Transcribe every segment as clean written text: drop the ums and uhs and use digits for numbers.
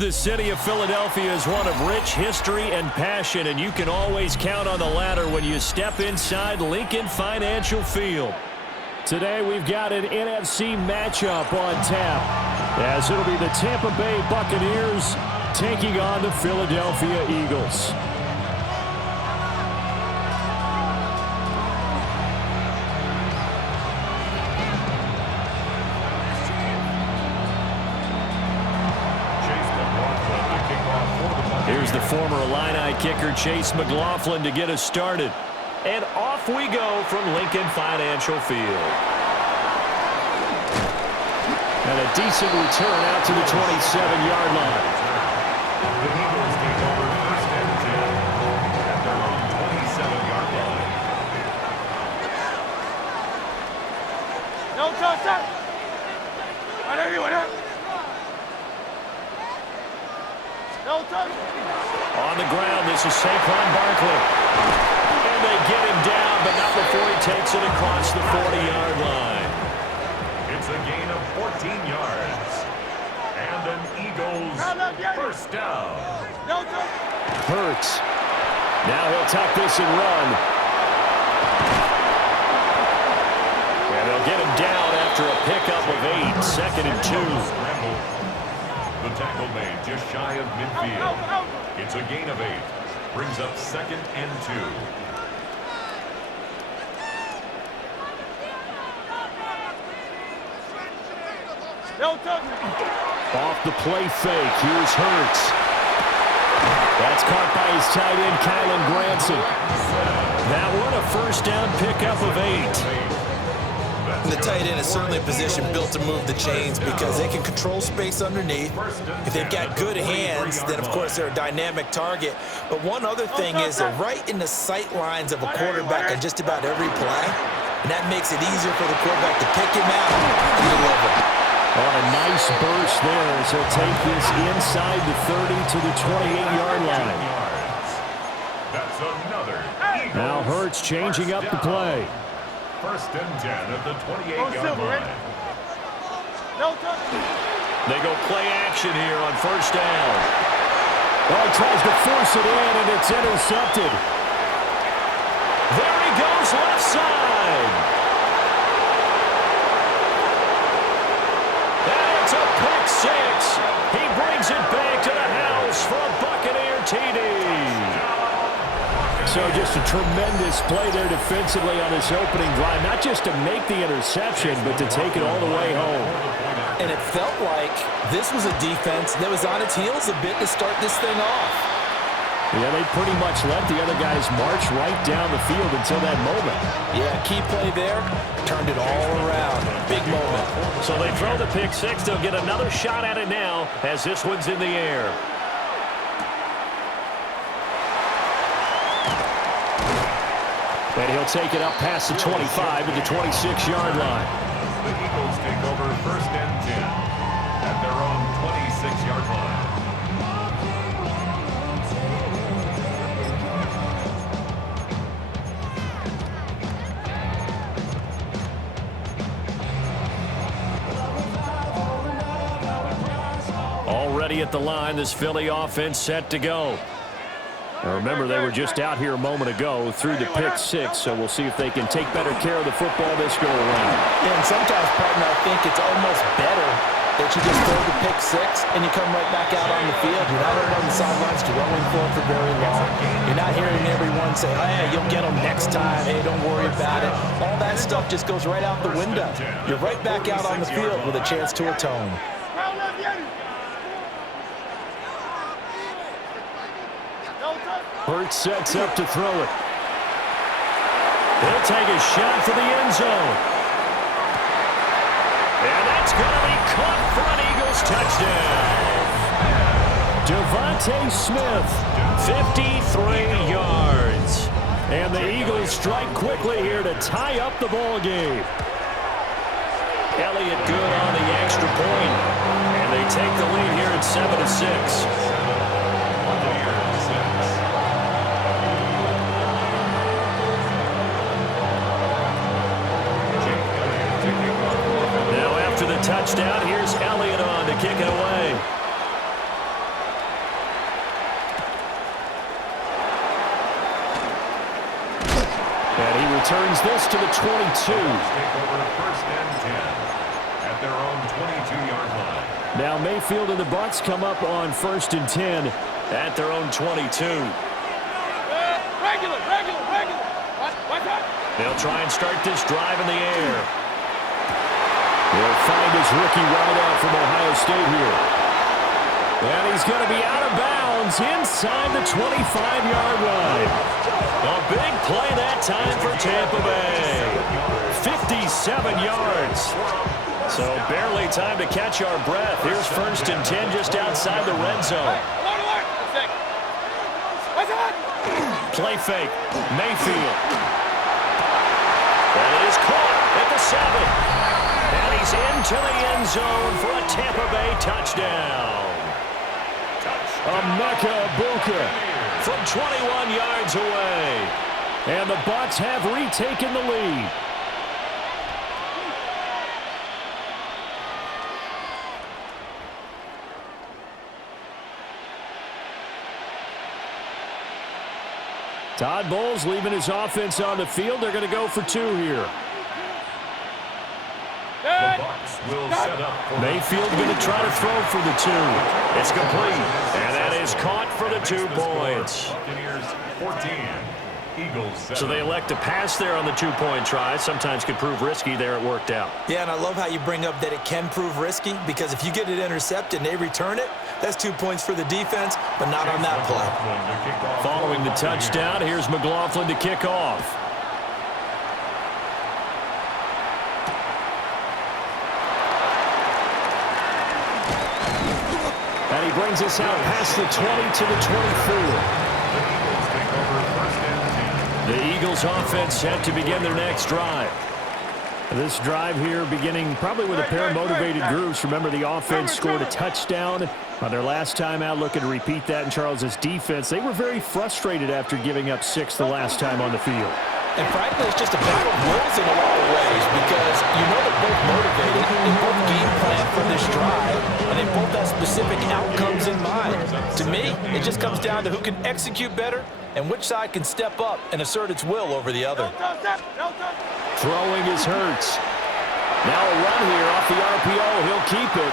The city of Philadelphia is one of rich history and passion, and you can always count on the latter when you step inside Lincoln Financial Field. Today we've got an NFC matchup on tap, as it'll be the Tampa Bay Buccaneers taking on the Philadelphia Eagles. Here's the former Illini kicker, Chase McLaughlin, to get us started. And off we go from Lincoln Financial Field. And a decent return out to the 27-yard line. The Eagles take over first and 10 at their own 27-yard line. No touchdown. No touchdown. On the ground, this is Saquon Barkley. And they get him down, but not before he takes it across the 40-yard line. It's a gain of 14 yards. And an Eagles first down. Hurts. Now he'll tuck this and run. And they'll get him down after a pickup of 8, second and 2. The tackle made just shy of midfield. It's a gain of 8. Brings up second and 2. Off the play fake. Here's Hurts. That's caught by his tight end, Kylan Granson. That one a first down pickup of 8. The tight end is certainly a position built to move the chains because they can control space underneath. If they've got good hands, then, of course, they're a dynamic target. But one other thing is they're right in the sight lines of a quarterback on just about every play, and that makes it easier for the quarterback to pick him out and deliver. On a nice burst there as he'll take this inside the 30 to the 28-yard line. That's another Eagles. Now Hurts changing up the play. First and 10 at the 28-yard line. They go play action here on first down. Well, he tries to force it in, and it's intercepted. There he goes, left side. And it's a pick 6. He brings it back to the house for a Buccaneer TD. So just a tremendous play there defensively on this opening drive. Not just to make the interception, but to take it all the way home. And it felt like this was a defense that was on its heels a bit to start this thing off. Yeah, they pretty much let the other guys march right down the field until that moment. Yeah, key play there, turned it all around. Big moment. So they throw the pick 6. They'll get another shot at it now as this one's in the air. And he'll take it up past the 25 to the 26-yard line. The Eagles take over first and 10 at their own 26-yard line. Already at the line, this Philly offense set to go. Now remember, they were just out here a moment ago through the pick 6, so we'll see if they can take better care of the football this go around. Yeah, and sometimes, partner, I think it's almost better that you just throw the pick 6 and you come right back out on the field. You're not on the sidelines dwelling for very long. You're not hearing everyone say, oh, yeah, you'll get them next time. Hey, don't worry about it. All that stuff just goes right out the window. You're right back out on the field with a chance to atone. Hurts sets up to throw it. He'll take a shot for the end zone. And that's going to be caught for an Eagles touchdown. Devontae Smith, 53 yards. And the Eagles strike quickly here to tie up the ball game. Elliott good on the extra point. And they take the lead here at 7-6. Touchdown. Here's Elliott on to kick it away. And he returns this to the 22. Take over first and 10 at their own 22-yard line. Now Mayfield and the Bucs come up on first and 10 at their own 22. Regular. What's that? They'll try and start this drive in the air. They'll find his rookie wideout from Ohio State here. And he's going to be out of bounds inside the 25-yard line. A big play that time for Tampa Bay. 57 yards. So barely time to catch our breath. Here's first and 10 just outside the red zone. Play fake. Mayfield. That is caught at the 7. And he's into the end zone for a Tampa Bay touchdown. Emeka Egbuka from 21 yards away. And the Bucs have retaken the lead. Todd Bowles leaving his offense on the field. They're going to go for 2 here. The Bucs will set up for Mayfield going to try to throw for the 2. It's complete. And that is caught for the 2 points. Buccaneers 14. Eagles 7. So they elect to pass there on the 2-point try. Sometimes could prove risky. There it worked out. Yeah, and I love how you bring up that it can prove risky, because if you get it intercepted and they return it, that's 2 points for the defense, but not on that play. Following the touchdown, here's McLaughlin to kick off. And he brings us out past the 20 to the 24. The Eagles offense set to begin their next drive. This drive here beginning probably with a pair of motivated groups. Remember, the offense scored a touchdown on their last time out, looking to repeat that in Charles's defense. They were very frustrated after giving up 6 the last time on the field. And frankly, it's just a battle of wills in a lot of ways, because you know they're both motivated, they both game plan for this drive, and they both have specific outcomes in mind. To me, it just comes down to who can execute better and which side can step up and assert its will over the other. Throwing is Hurts. Now a run here off the RPO. He'll keep it.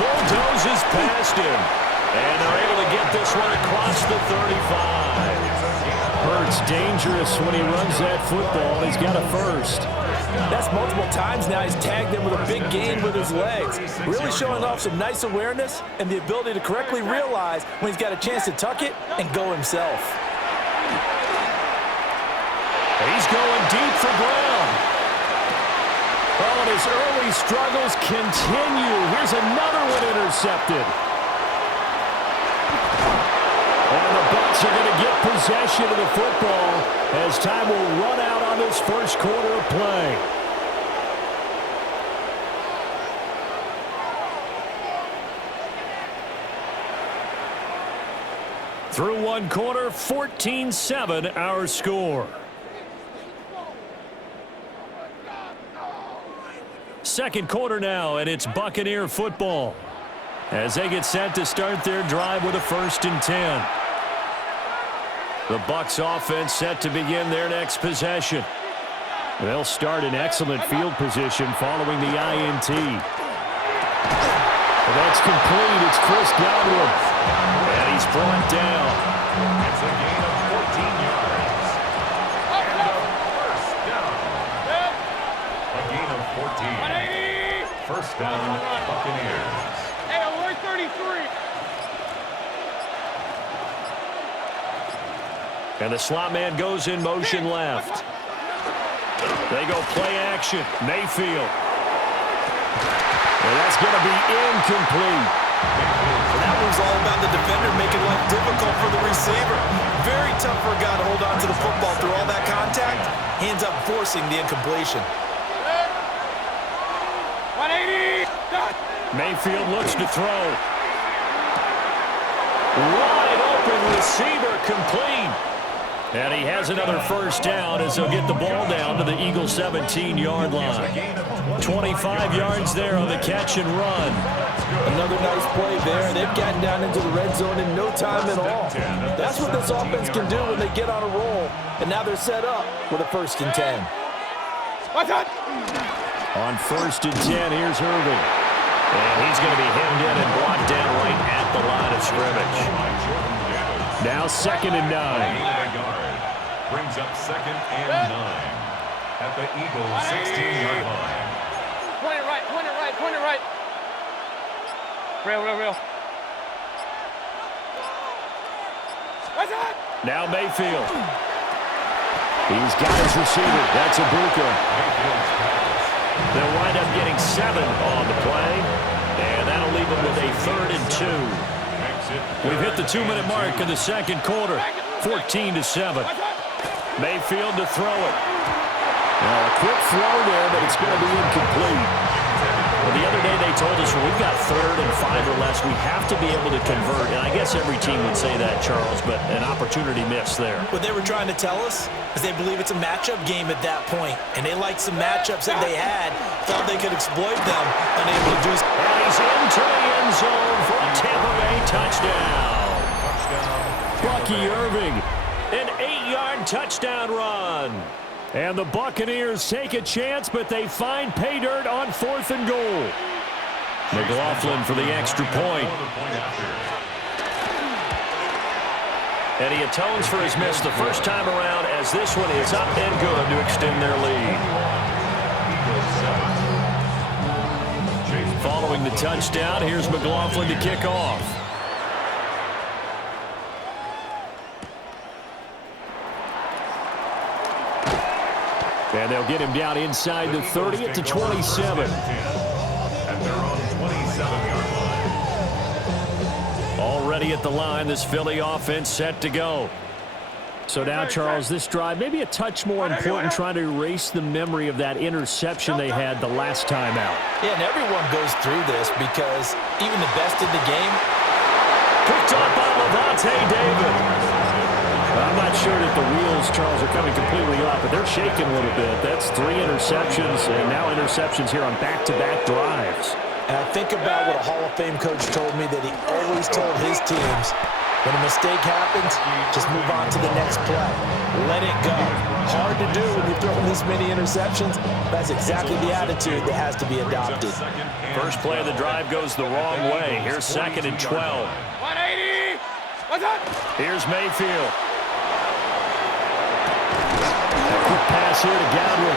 Bulldozes past him. And they're able to get this one across the 35. Hurts dangerous when he runs that football. He's got a first. That's multiple times now he's tagged him with a big gain with his legs. Really showing off some nice awareness and the ability to correctly realize when he's got a chance to tuck it and go himself. He's going deep for Brown. Oh, and his early struggles continue. Here's another one intercepted. And the Bucs are going to get possession of the football as time will run out on this first quarter of play. Through one quarter, 14-7 our score. Second quarter now, and it's Buccaneer football as they get set to start their drive with a first and 10. The Bucs offense set to begin their next possession. They'll start in excellent field position following the INT. And that's complete. It's Chris Godwin. And he's brought down. It's a gain of 14 yards. And a first down. A gain of 14. First down, Buccaneers. Hey, alert 33. And the slot man goes in motion left. They go play action. Mayfield. And that's going to be incomplete. That one's all about the defender making life difficult for the receiver. Very tough for a guy to hold on to the football through all that contact. Ends up forcing the incompletion. 180. Mayfield looks to throw. Wide open receiver, complete. And he has another first down as they'll get the ball down to the Eagles' 17-yard line. 25 yards there on the catch and run. Another nice play there. They've gotten down into the red zone in no time at all. That's what this offense can do when they get on a roll. and now they're set up with a 1st and 10. What's that? On 1st and 10, here's Irving. And he's going to be hemmed in and blocked down right at the line of scrimmage. Now 2nd and 9. Brings up 2nd and 9 at the Eagles' 16-yard line. Point it right, point it right, point it right. Real. What's that? Now Mayfield. He's got his receiver. That's Ibuka. They'll wind up getting 7 on the play, and that'll leave them with a 3rd and 2. We've hit the 2-minute mark in the 2nd quarter, 14-7. Mayfield to throw it. Now, a quick throw there, but it's going to be incomplete. Well, the other day they told us, well, we've got 3rd and 5 or less. We have to be able to convert. And I guess every team would say that, Charles, but an opportunity missed there. What they were trying to tell us is they believe it's a matchup game at that point. And they liked some matchups that they had, thought they could exploit them, unable to do so. And he's into the end zone for a Tampa Bay touchdown. Bucky Irving, an 8-yard touchdown run. And the Buccaneers take a chance, but they find pay dirt on 4th and goal. McLaughlin for the extra point. And he atones for his miss the first time around as this one is up and good to extend their lead. Following the touchdown, here's McLaughlin to kick off. And they'll get him down inside the 30 at the 27. At their own 27-yard line. Already at the line, this Philly offense set to go. So now, Charles, this drive maybe a touch more important, trying to erase the memory of that interception they had the last time out. Yeah, and everyone goes through this because even the best in the game. Picked up by Levante David. I'm not sure that the wheels, Charles, are coming completely off, but they're shaking a little bit. That's 3 interceptions, and now interceptions here on back-to-back drives. And I think about what a Hall of Fame coach told me that he always told his teams, when a mistake happens, just move on to the next play. Let it go. Hard to do when you're throwing this many interceptions. That's exactly the attitude that has to be adopted. First play of the drive goes the wrong way. Here's 2nd and 12. 180. What's that? Here's Mayfield. A quick pass here to Godwin.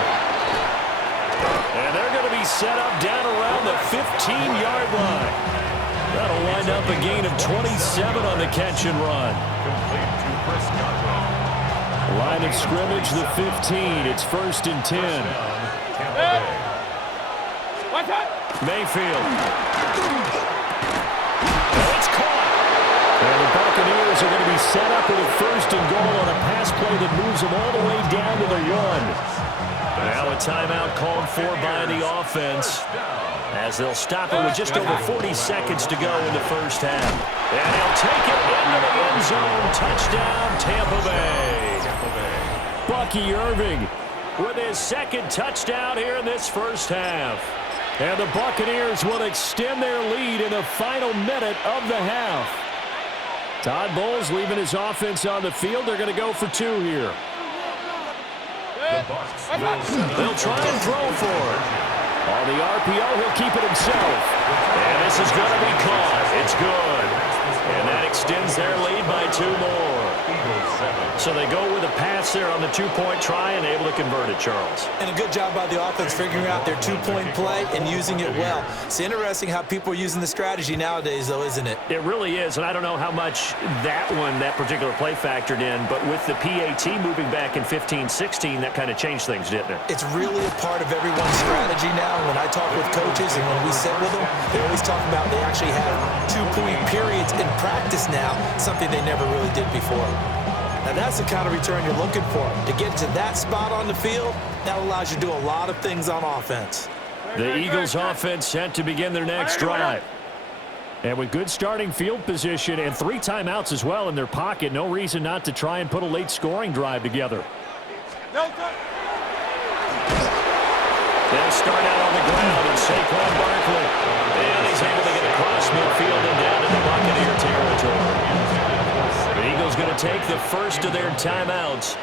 And they're going to be set up down around the 15-yard line. That'll wind up a gain of 27 on the catch and run. Line of scrimmage, the 15. It's 1st and 10. What's that? Mayfield. It's caught. And the Buccaneers are going to be set up with a 1st and goal on a pass play that moves them all the way down to the 1. Now a timeout called for by the offense as they'll stop it with just over 40 seconds to go in the first half. And he'll take it into the end zone. Touchdown, Tampa Bay. Bucky Irving with his 2nd touchdown here in this first half. And the Buccaneers will extend their lead in the final minute of the half. Todd Bowles leaving his offense on the field. They're going to go for 2 here. They'll try and throw for it. On the RPO, he'll keep it himself. And this is going to be caught. It's good. And that extends their lead by 2 more. So they go with a pass there on the 2-point try and able to convert it, Charles. And a good job by the offense figuring out their 2-point play and using it well. It's interesting how people are using the strategy nowadays, though, isn't it? It really is, and I don't know how much that particular play factored in, but with the PAT moving back in 15-16, that kind of changed things, didn't it? It's really a part of everyone's strategy now. When I talk with coaches and when we sit with them, they always talk about they actually have 2-point periods in practice now, something they never really did before. Now that's the kind of return you're looking for. To get to that spot on the field, that allows you to do a lot of things on offense. The Eagles offense set to begin their next drive. And with good starting field position and 3 timeouts as well in their pocket, no reason not to try and put a late scoring drive together. They'll start out on the ground, and Saquon Barkley. And he's able to get across midfield and down into Buccaneer territory. The Eagles going to take the first of their timeouts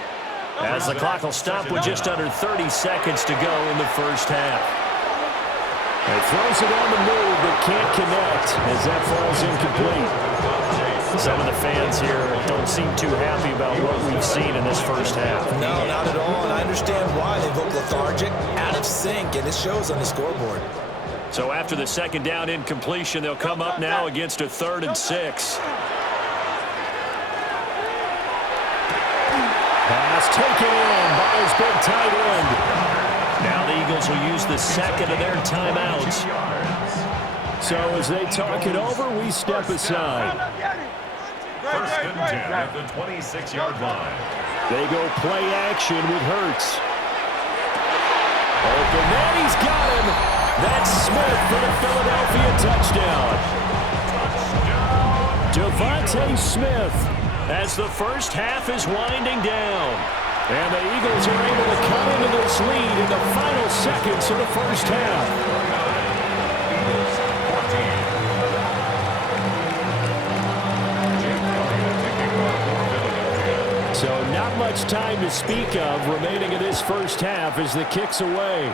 as the clock will stop with just under 30 seconds to go in the first half. He throws it on the move, but can't connect as that falls incomplete. Some of the fans here don't seem too happy about what we've seen in this first half. No, not at all, and I understand why. They look lethargic, out of sync, and it shows on the scoreboard. So after the second down incompletion, they'll come up now against a 3rd and 6. Pass taken in by his big tight end. Now the Eagles will use the second of their timeouts. So as they talk it over, we step aside. 1st and 10 at the 26-yard line. They go play action with Hurts. Open man, he's got him. That's Smith for the Philadelphia touchdown. Devontae Smith as the first half is winding down. And the Eagles are able to cut into this lead in the final seconds of the first half. So not much time to speak of remaining in this first half as the kick's away.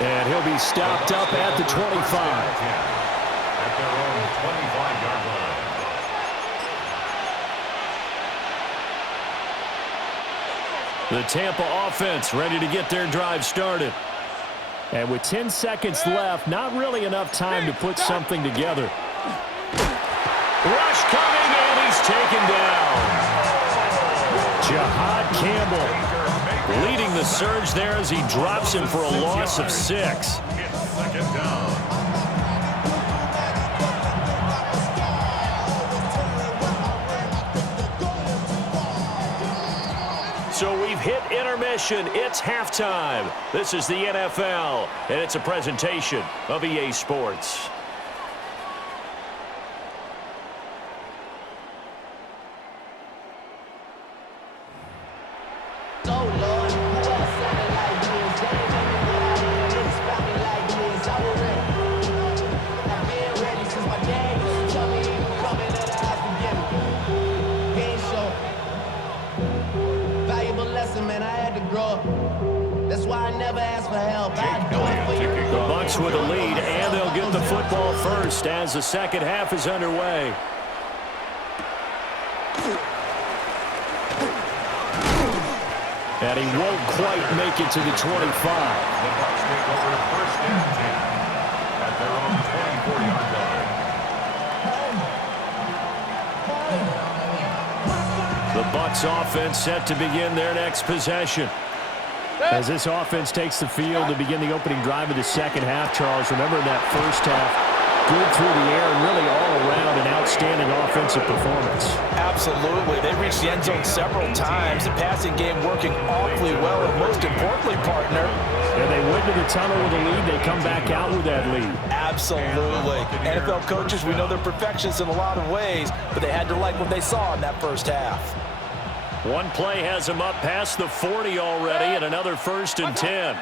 And he'll be stopped up at the 25. At their own 25-yard line. The Tampa offense ready to get their drive started. And with 10 seconds left, not really enough time to put something together. Rush coming, and he's taken down. Jahad Campbell leading the surge there as he drops him for a loss of 6. It's 2nd down. So we've hit intermission. It's halftime. This is the NFL, and it's a presentation of EA Sports. With a lead, and they'll get the football first as the second half is underway. And he won't quite make it to the 25. The Bucs take over 1st and 10 at their own 24-yard line. The Bucs offense set to begin their next possession. As this offense takes the field to begin the opening drive of the second half, Charles, remember that first half, good through the air and really all around an outstanding offensive performance. Absolutely. They reached the end zone several times. The passing game working awfully well, and most importantly, partner. And they went to the tunnel with a lead. They come back out with that lead. Absolutely. NFL coaches, we know they're perfectionists in a lot of ways, but they had to like what they saw in that first half. One play has him up past the 40 already, and another 1st and 10.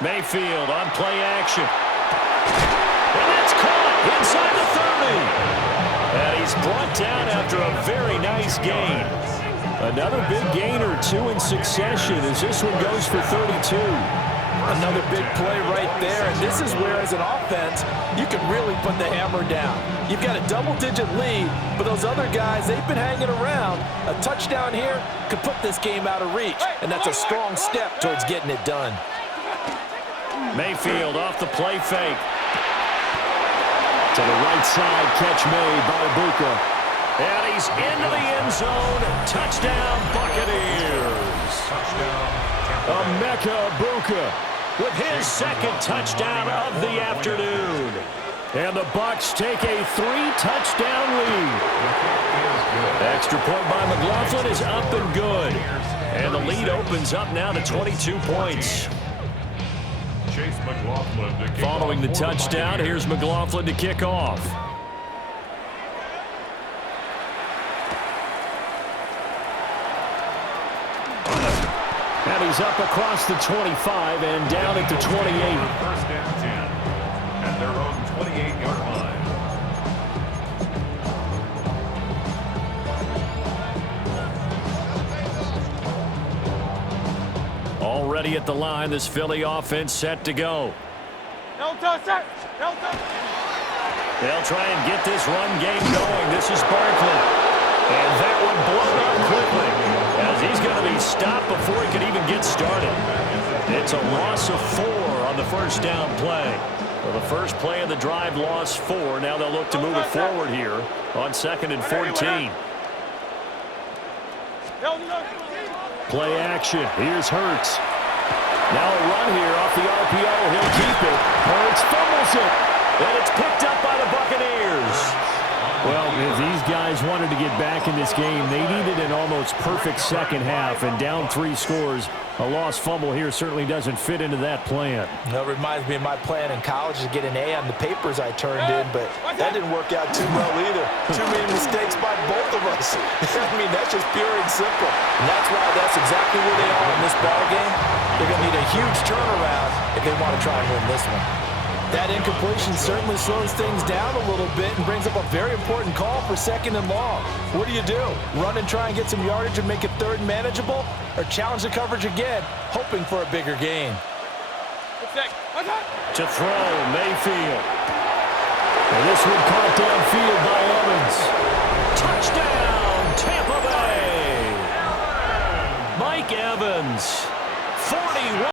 Mayfield on play action. And that's caught inside the 30. And he's brought down after a very nice gain. Another big gain or 2 in succession as this one goes for 32. Another big play right there, and this is where, as an offense, you can really put the hammer down. You've got a double-digit lead, but those other guys, they've been hanging around. A touchdown here could put this game out of reach, and that's a strong step towards getting it done. Mayfield off the play fake. To the right side, catch made by Ibuka. And he's into the end zone. Touchdown, Buccaneers. Emeka Ibuka with his second touchdown of the afternoon. And the Bucs take a 3-touchdown lead. Extra point by McLaughlin is up and good. And the lead opens up now to 22 points. Following the touchdown, here's McLaughlin to kick off. And he's up across the 25 and down at the 28. 1st and 10 at their own 28-yard line. ready at the line. This Philly offense set to go. No touch, sir. No touch. They'll try and get this run game going. This is Barkley. And that one blown up quickly as he's going to be stopped before he could even get started. It's a loss of 4 on the first down play. Well, the first play of the drive lost 4. Now they'll look to move it forward here on 2nd and 14. Play action. Here's Hurts. Now a run here off the RPO. He'll keep it. Hurts fumbles it. And it's picked up by the Buccaneers. Well, if these guys wanted to get back in this game, they needed an almost perfect second half. And down 3 scores, a lost fumble here certainly doesn't fit into that plan. That reminds me of my plan in college to get an A on the papers I turned in, but that didn't work out too well either. Too many mistakes by both of us. I mean, that's just pure and simple. And that's why that's exactly where they are in this ball game. They're going to need a huge turnaround if they want to try and win this one. That incompletion certainly slows things down a little bit and brings up a very important call for 2nd and long. What do? Run and try and get some yardage and make it 3rd manageable? Or challenge the coverage again, hoping for a bigger gain? To throw, Mayfield. And this one caught downfield by Evans. Touchdown, Tampa Bay! Mike Evans, 41.